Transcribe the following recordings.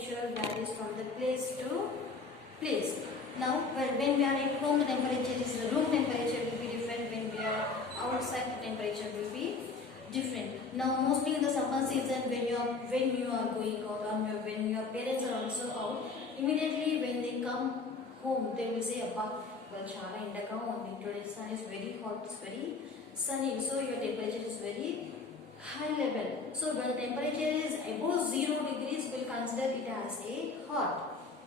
temperature varies from the place to place. Now, when we are at home, the temperature is the room temperature will be different. When we are outside, the temperature will be different. Now, mostly in the summer season, when you are going out, or when your parents are also out, immediately when they come home, they will say, "Appa, well, chala indaka undi. Today's sun is very hot. It's very sunny. So your temperature is very high level. So when the temperature is above 0 degrees, we'll consider it as a hot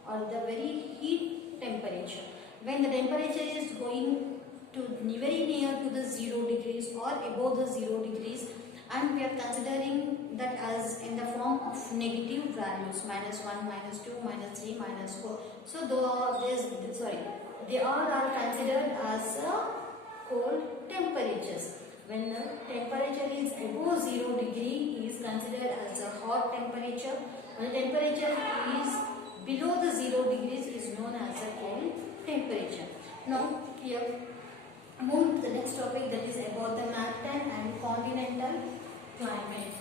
or the very heat temperature. When the temperature is going to very near to the 0 degrees or above the 0 degrees, and we are considering that as in the form of negative values, -1, -2, -3, -4. So they are all considered as cold temperatures. When the temperature is above 0 degree, it is considered as a hot temperature. When the temperature is below the 0 degrees, is known as a cold temperature. Now, here move to the next topic, that is about the maritime and continental climate.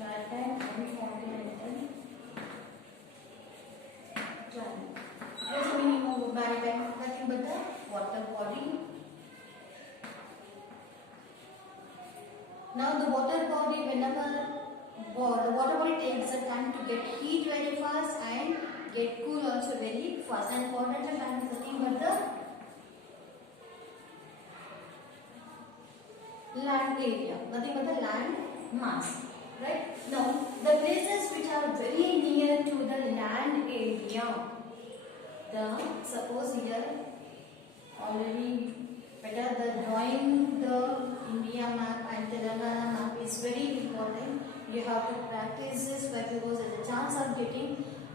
Maritime and continental climate. What's the meaning of maritime? Nothing but the water body. Now the water body, whenever the water body takes the time to get heat very fast and get cool also very fast. And continental time is nothing but the land area, nothing but the land mass. Right? Now, the places which are very near to the land area, suppose here already better the drawing the India map and Telangana map is very important. You have to practice this because there is a chance of getting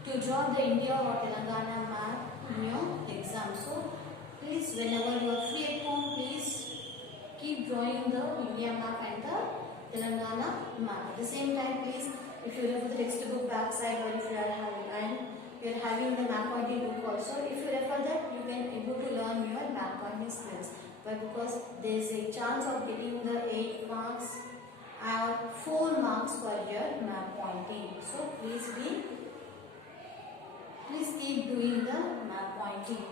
to draw the India or Telangana map in your exam. So, please, whenever you are free at home, please keep drawing the India map and the Telangana map. At the same time, please, if you refer the textbook backside, or if you are having the map pointing book also, if you refer that, you can able to learn your map pointing skills. But because there is a chance of getting the 8 marks or 4 marks for your map pointing. So please keep doing the map pointing.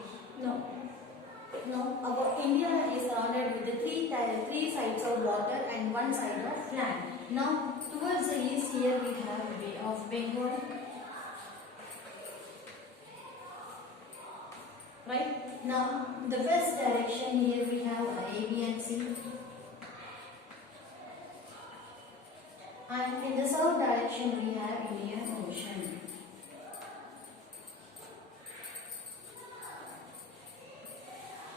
Now, our India is surrounded with the three sides of water and 1 side of land. Now, towards the east here we have Bay of Bengal. Right? Now, the west direction here we have Arabian Sea. And in the south direction we have Indian Ocean.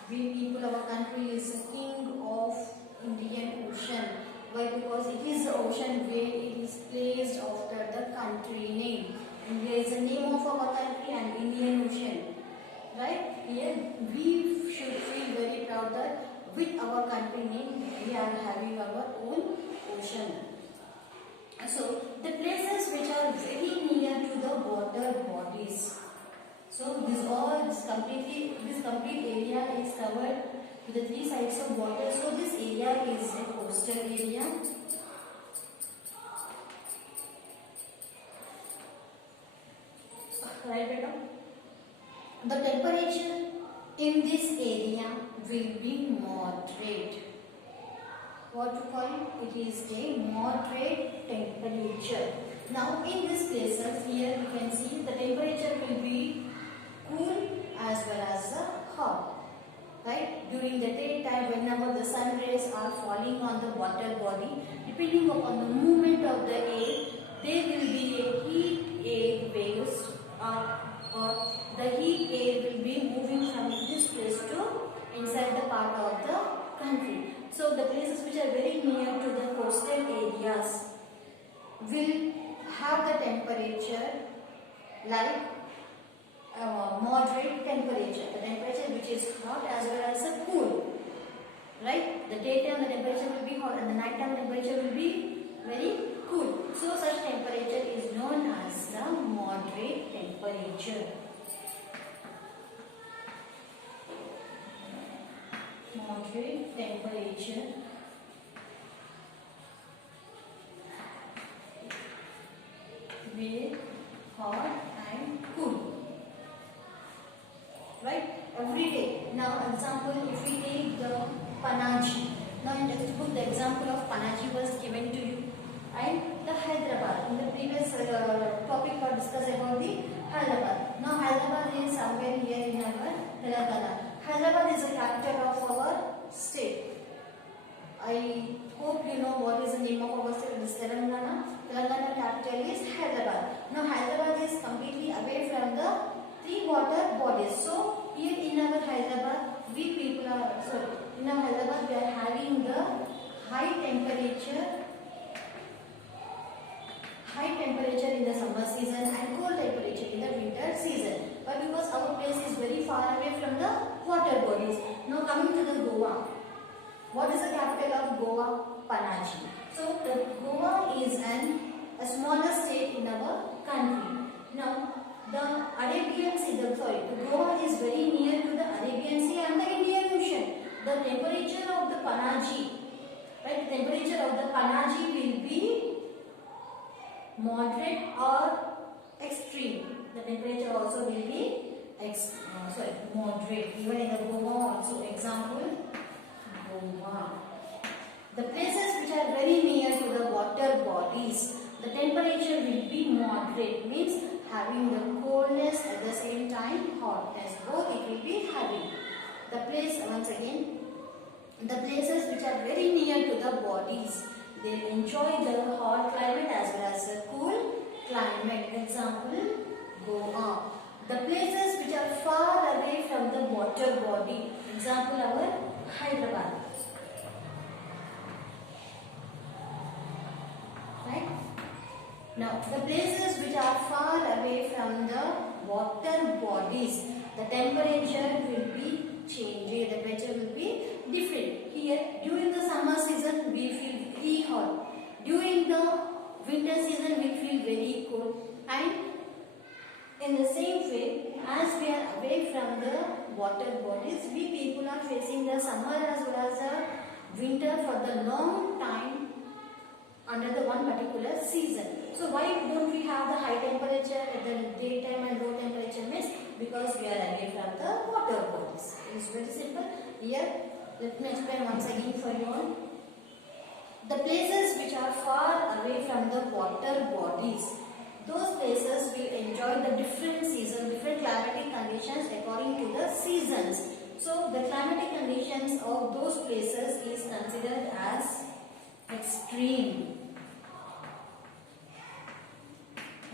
We people, our country is the king of Indian Ocean. Why? Because it is the ocean where it is placed after the country name. And there is a name of our country and Indian Ocean. Right? Here we should feel very proud that with our country name we are having our own ocean. So the places which are very near to the water bodies. So this complete area is covered with the 3 sides of water. So this area is a coastal area. Right, beta? The temperature in this area will be moderate. What to call it? It is a moderate temperature. Now in these places here we can see the temperature will be cool as well as hot. Right? During the daytime, whenever the sun rays are falling on the water body, depending upon the movement of the air, there will be a heat air waves or the heat air will be moving from this place to inside the part of the country. So the places which are very near to the coastal areas will have the temperature like moderate temperature, the temperature which is hot as well as cool. Right? The daytime the temperature will be hot and the nighttime temperature will be very cool. So such temperature is known as the moderate temperature. Moderate moderate temperature with hot and cool. Right? Every day. Now example, if we take the Panaji. Now in textbook the example of Panaji was given to you. And the Hyderabad. In the previous topic we discussed about the Hyderabad. Now Hyderabad is somewhere here in our Telangana. Hyderabad is the capital of our state. I hope you know what is the name of our state. It is Telangana. Telangana capital is Hyderabad. Now Hyderabad is completely away from the three water bodies. So here in our Hyderabad, we are having the high temperature in the summer season and cold temperature in the winter season. But because our place is very far away from the water bodies. Now coming to the Goa. What is the capital of Goa? Panaji. So the Goa is a smaller state in our country. Now the Arabian Sea, the Goa is very near to the Arabian Sea and the Indian Ocean. The temperature of the Panaji, right? The temperature of the Panaji will be moderate or extreme. The temperature also will be moderate. Even in the Goa also. Example, Goa. The places which are very near to the water bodies, the temperature will be moderate. Means having the coldness at the same time hotness. Both it will be having. The places which are very near to the bodies, they enjoy the hot climate as well as the cool climate. Example, Goa. The places which are far away from the water body. Example, our Hyderabad. Right? Now, the places which are far away from the water bodies, the temperature will be changing. The temperature will be different. Here, during the summer season, we feel very hot. During the winter season, we feel very cold. And in the same way, as we are away from the water bodies, we people are facing the summer as well as the winter for the long time under the one particular season. So why don't we have the high temperature at the daytime and low temperature? Means because we are away from the water bodies. It is very simple. Here, let me explain once again for you all. The places which are far away from the water bodies, those places will enjoy the different seasons, different climatic conditions according to the seasons. So the climatic conditions of those places is considered as extreme.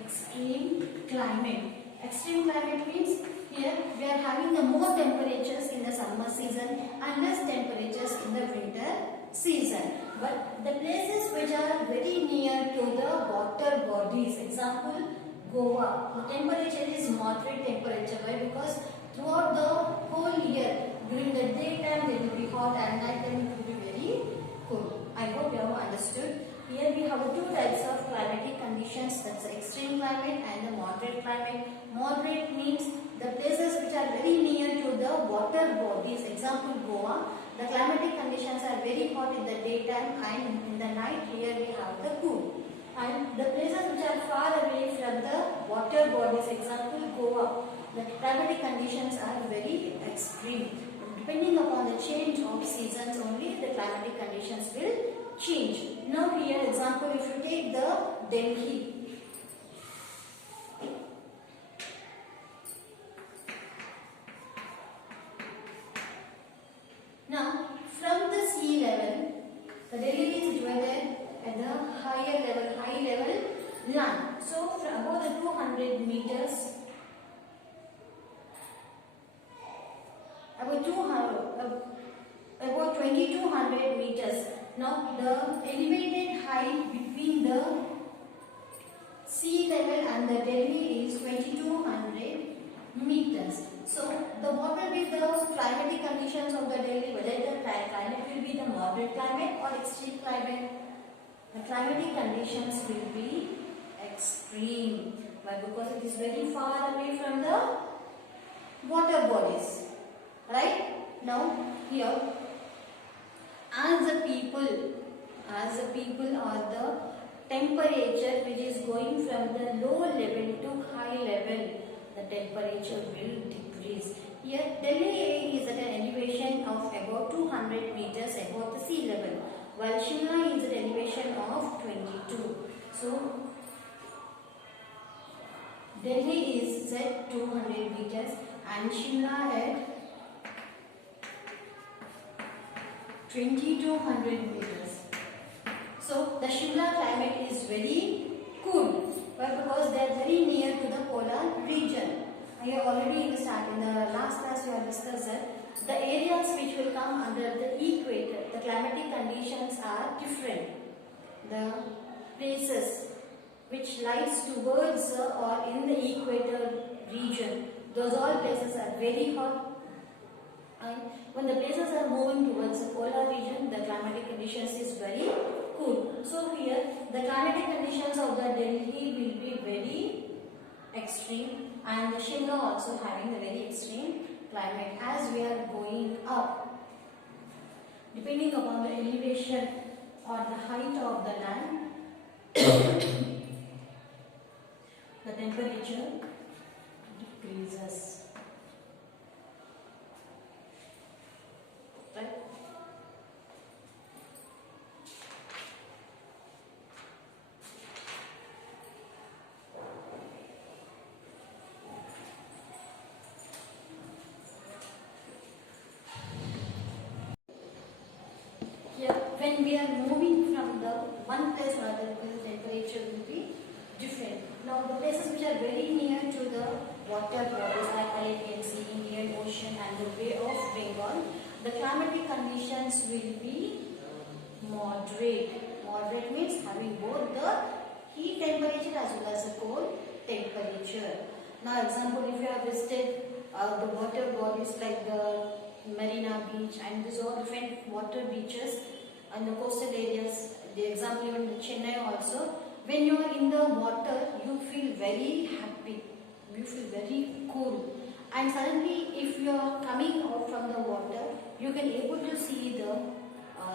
Extreme climate. Extreme climate means here we are having the more temperatures in the summer season and less temperatures in the winter season. But the places which are very near to the water bodies, example Goa, the temperature is moderate temperature. Why? Because throughout the whole year, during the daytime it will be hot and night time it will be very cool. I hope you have understood. Here we have two types of climatic conditions, that's the extreme climate and the moderate climate. Moderate means the places which are very near to the water bodies, example Goa, the climatic conditions are very hot in the daytime and in the night here we have the cool. And the places which are far away from the water bodies, example Goa, the climatic conditions are very extreme. Depending upon the change of seasons only, the climatic conditions will change. Now here example, if you take the Delhi. Now from the sea level, the Delhi is situated at the high level land. So from above the 200 meters, about 2200 meters. Now the elevated height between the sea level and the Delhi is 2200 meters. So what will be the climatic conditions of the Delhi? Whether the climate will be the moderate climate or extreme climate? The climatic conditions will be extreme. Why? Because it is very far away from the water bodies. Right? Now here as the people or the temperature which is going from the low level to high level, the temperature will decrease. Here Delhi is at an elevation of about 200 meters above the sea level, while Shimla is at an elevation of 22. So Delhi is at 200 meters and Shimla at 2200 meters. So the Shimla climate is very cool. Why? Because they are very near to the polar region. I have already in the last class we have discussed that the areas which will come under the equator, the climatic conditions are different. The places which lies towards or in the equator region, those all places are very hot. And when the places are moving towards the polar region, the climatic conditions is very cool. So here the climatic conditions of the Delhi will be very extreme and the Shimla also having a very extreme climate. As we are going up, depending upon the elevation or the height of the land, the temperature decreases. Right? Here, when we are moving from the one place to another place, the temperature will be different. Now, the places which are very near to the water bodies like Arabian Sea, Indian Ocean and the Bay of Bengal, the climatic conditions will be moderate. Moderate means having both the heat temperature as well as the cold temperature. Now, example, if you have visited the water bodies like the Marina Beach and these all different water beaches and the coastal areas, the example even in Chennai also, when you are in the water, you feel very happy, you feel very cool. And suddenly, if you are coming out from the water, you can able to see the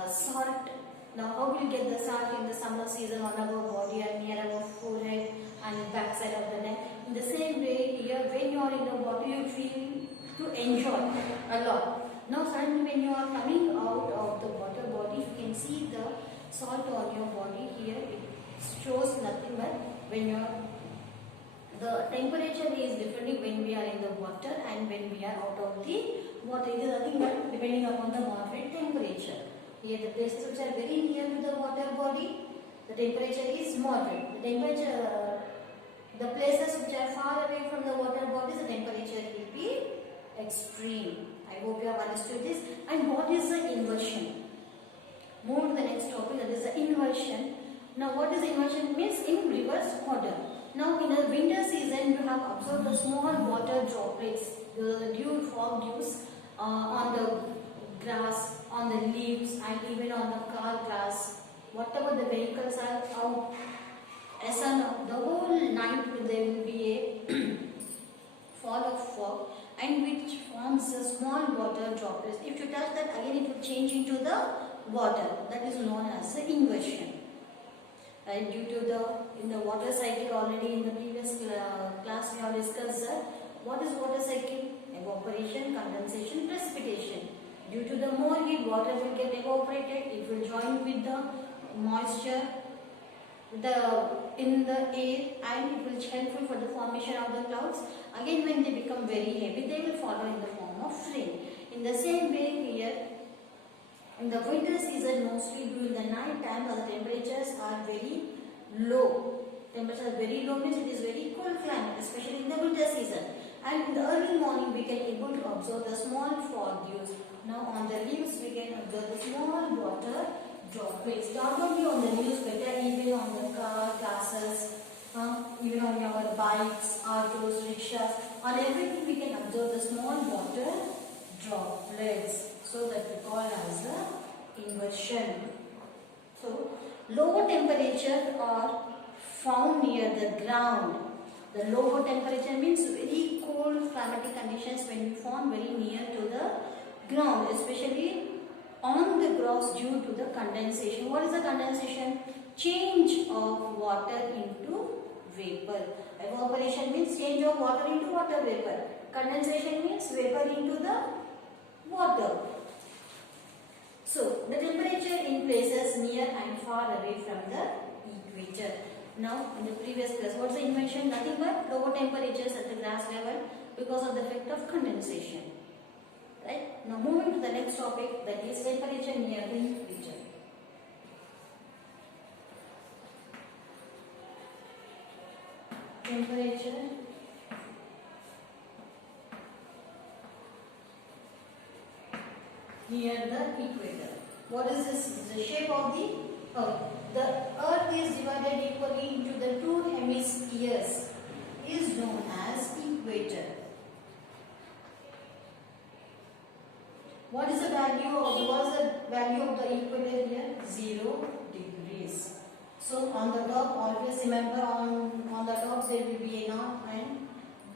salt. Now, how will you get the salt in the summer season on our body and near our forehead and backside of the neck? In the same way, here when you are in the water, you feel to enjoy a lot. Now, suddenly when you are coming out of the water body, you can see the salt on your body here. It shows nothing but when you are the temperature is differently when we are in the water and when we are out of the water. It is nothing but depending upon the moderate temperature. Here the places which are very near to the water body, the temperature is moderate. The places which are far away from the water bodies, the temperature will be extreme. I hope you have understood this. And what is the inversion? Move to the next topic, that is the inversion. Now what is inversion? Means in reverse order. Now in the winter season, you have observed the small water droplets, the dew, fog dews on the grass, on the leaves and even on the car glass. Whatever the vehicles are out, the whole night there will be a fall of fog and which forms a small water droplets. If you touch that, again it will change into the water. That is known as the inversion. Right? Due to in the water cycle, already in the previous class we have discussed that what is water cycle? Evaporation, condensation, precipitation. Due to the more heat, water will get evaporated, it will join with the moisture in the air and it will be helpful for the formation of the clouds. Again when they become very heavy, they will follow in the form of rain. In the same way here, in the winter season, mostly during the night time, the temperatures are very low. Temperatures are very low means it is very cool climate, especially in the winter season. And in the early morning, we can able to observe the small fog dews. Now on the leaves, we can observe the small water droplets. Not only on the leaves, but even on the car, classes, even on our bikes, autos, rickshaws. On everything, we can observe the small water droplets. So that we call as the inversion. So lower temperature are found near the ground. The lower temperature means very cold climatic conditions when we found very near to the ground, especially on the ground. loss due to the condensation. What is the condensation? Change of water into vapor. Evaporation means change of water into water vapor. Condensation means vapor into the water. So, the temperature in places near and far away from the equator. Now, in the previous class, what's the invention? Nothing but lower temperatures at the grass level because of the effect of condensation. Right? Now, moving to the next topic, that is temperature near the equator. Temperature near the equator. What is this? The shape of the Earth. The Earth is divided equally into the two hemispheres, is known as equator. What is the value of the equator here? 0 degrees. So on the top, always remember on the top there will be a north and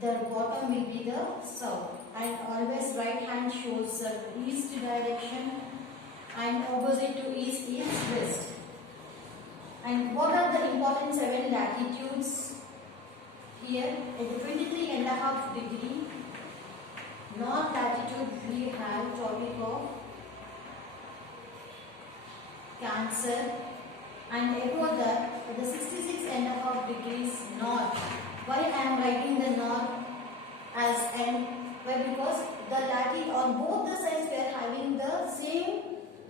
the bottom will be the south. And always right hand shows the east direction and opposite to east is west. And what are the important 7 latitudes? Here at the 23.5 degree north latitude we have Tropic of Cancer, and above that at the 66.5 degrees north. Why I am writing the north as N? Why? Because the latitude on both the sides we are having the same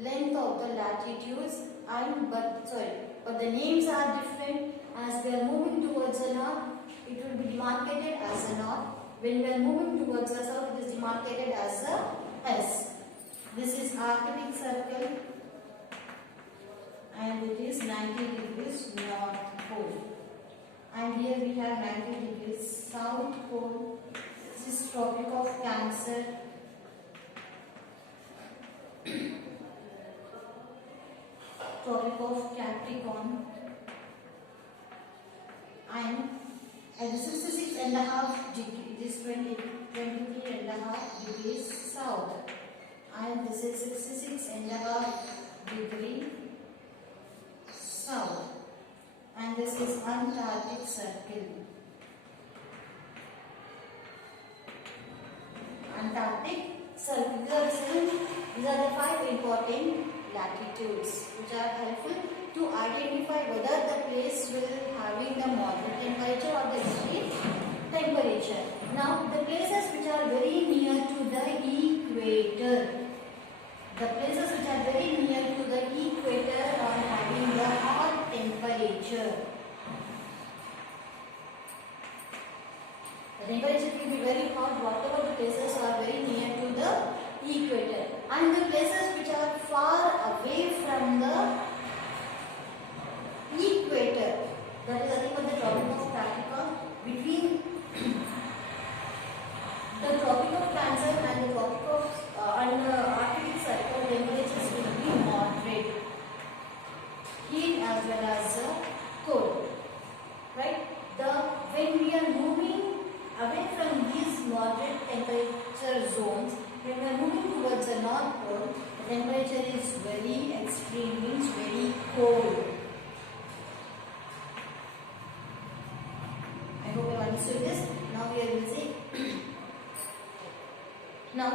length of the latitudes, and but the names are different. As we are moving towards the north, it will be demarcated as a north. When we are moving towards the south, it is demarcated as a S. This is Arctic Circle and it is 90 degrees North Pole. And here we have 90 degrees South Pole. This is Tropic of Cancer. Tropic of Capricorn. And at the 66.5 degree, it is 23.5 degrees south, and this is 66.5 degree south, and this is Antarctic Circle. Antarctic Circle. These are the 5 important latitudes which are helpful to identify whether the place will having the moderate temperature or the extreme temperature. Now, the places which are very near to the equator, the places which are very near to the equator are having the hot temperature. The temperature will be very hot whatever the places are very near to the equator, and the places which are far away from the equator, that is nothing but the Tropic of Capricorn. Between the Tropic of Cancer and the Tropic of Arctic Circle, temperatures will be moderate, heat as well as cold. Right? When we are moving away from these moderate temperature zones, when we are moving towards the North Pole, the temperature is very extreme, means very cold. I hope you understood this. Now we will see. Now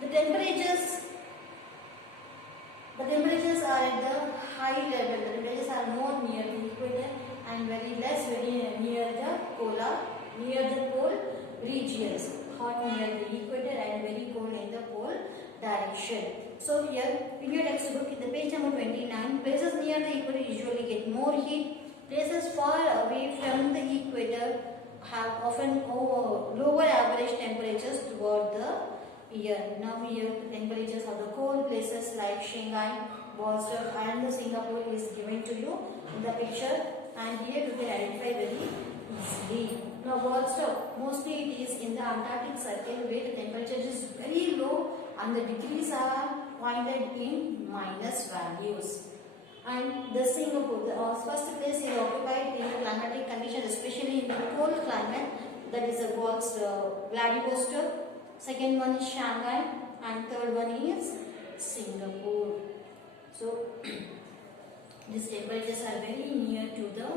the temperatures are at the high level. The temperatures are more near the equator and very near the pole regions. Hot near the equator and very cold in the pole direction. So here in your textbook, in the page number 29, places near the equator usually get more heat. Places far away from the equator have often lower average temperatures toward the year. Now here the temperatures of the cold places like Shanghai, Boston and Singapore is given to you in the picture, and here you can identify very easily. Now Vostok, mostly it is in the Antarctic Circle where the temperature is very low and the degrees are pointed in minus values. And the Singapore, the first place is occupied in the climatic conditions, especially in the cold climate, that is Vladivostok. Second one is Shanghai and third one is Singapore. So these temperatures are very near to the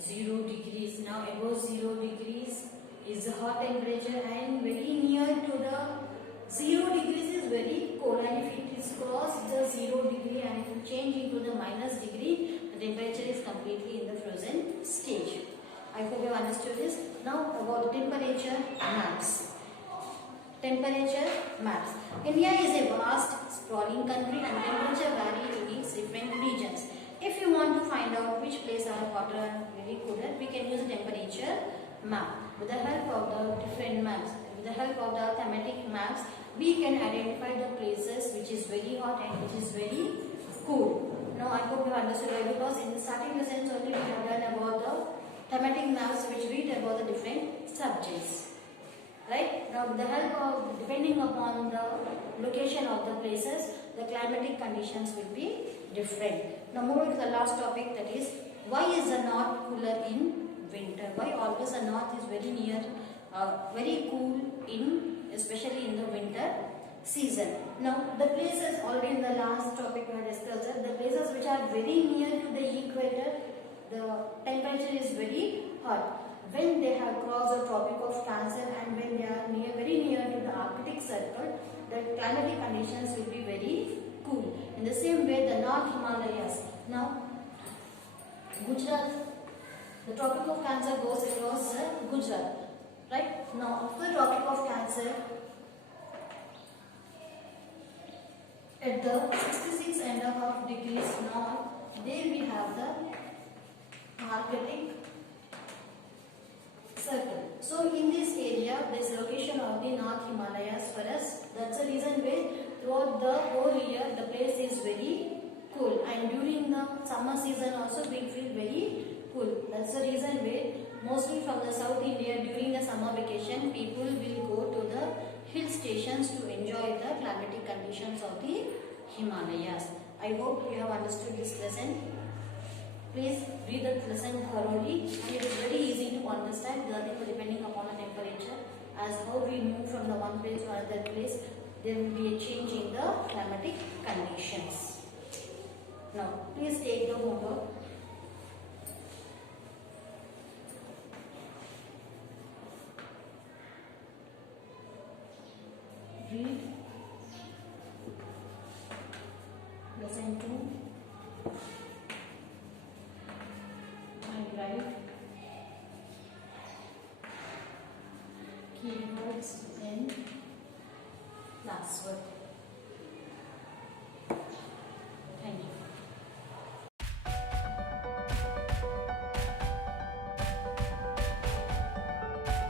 0 degrees. Now above 0 degrees is the hot temperature, and very near to the 0 degrees is very cold, and if it is crossed the 0 degree and it will change into the minus degree, the temperature is completely in the frozen stage. I hope you have understood this. Now about the temperature maps. Temperature maps. India is a vast sprawling country and temperature varies in its different regions. If you want to find out which places are hotter and very cooler, we can use a temperature map. With the help of the different maps, with the help of the thematic maps, we can identify the places which is very hot and which is very cool. Now I hope you understood it, because in the starting lessons only we have done about the thematic maps which read about the different subjects. Right? Now with the help of, depending upon the location of the places, the climatic conditions will be different. Now moving to the last topic, that is, why is the north cooler in winter? Why always the north is very near, very cool in, especially in the winter season? Now the places, already in the last topic we had discussed, the places which are very near to the equator, the temperature is very hot. When they have crossed the Tropic of Cancer and when they are very near to the Arctic Circle, the climatic conditions will be very cool. In the same way, the North Himalayas. Now, Gujarat, the Tropic of Cancer goes across Gujarat. Right? Now, after the Tropic of Cancer, at the 66.5 degrees north, there we have the Arctic Circle. So in this area, there is location of the North Himalayas for us. That's the reason why throughout the whole year the place is very cool, and during the summer season also we feel very cool. That's the reason why mostly from the South India during the summer vacation people will go to the hill stations to enjoy the climatic conditions of the Himalayas. I hope you have understood this lesson. Please read the lesson thoroughly, and it is very easy to understand, nothing depending upon the temperature. As how we move from the one place to another place, there will be a change in the climatic conditions. Now, please take the homework. Read lesson 2. Write keywords in classwork.